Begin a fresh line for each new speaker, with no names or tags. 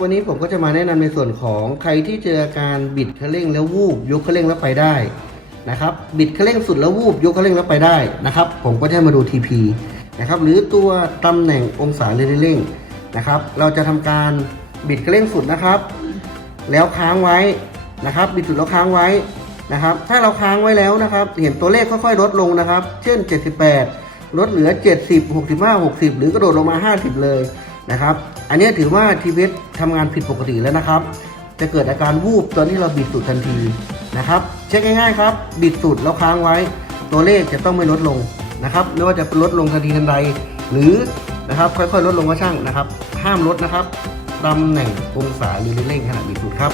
วันนี้ผมก็จะมาแนะนำในส่วนของใครที่เจออาการบิดคันเร่งแล้ววูบยกคันเร่งแล้วไปได้นะครับ บิดคันเร่งสุดแล้ววูบยกคันเร่งแล้วไปได้นะครับ ผมก็จะมาดู TP นะครับหรือตัวตำแหน่งองศาเร่งนะครับ เราจะทำการบิดคันเร่งสุดนะครับ แล้วค้างไว้นะครับ บิดสุดแล้วค้างไว้นะครับ ถ้าเราค้างไว้แล้วนะครับ เห็นตัวเลขค่อยๆลดลงนะครับ เช่น 78 ลดเหลือ 70 65 60 หรือกระโดดลงมา 50 เลย นะครับ อันนี้ถือว่าทีเวสทำงานผิดปกติแล้วนะครับ จะเกิดอาการวูบตอนที่เราบิดสุดทันทีนะครับ เช็คง่ายๆครับ บิดสุดแล้วค้างไว้ ตัวเลขจะต้องไม่ลดลงนะครับไม่ว่าจะลดลงทันทีทันใด หรือนะครับค่อยๆ ลดลงก็ช่างนะครับ ห้ามลดนะครับตำแหน่งองศาหรือเร่งขณะบิดสุดครับ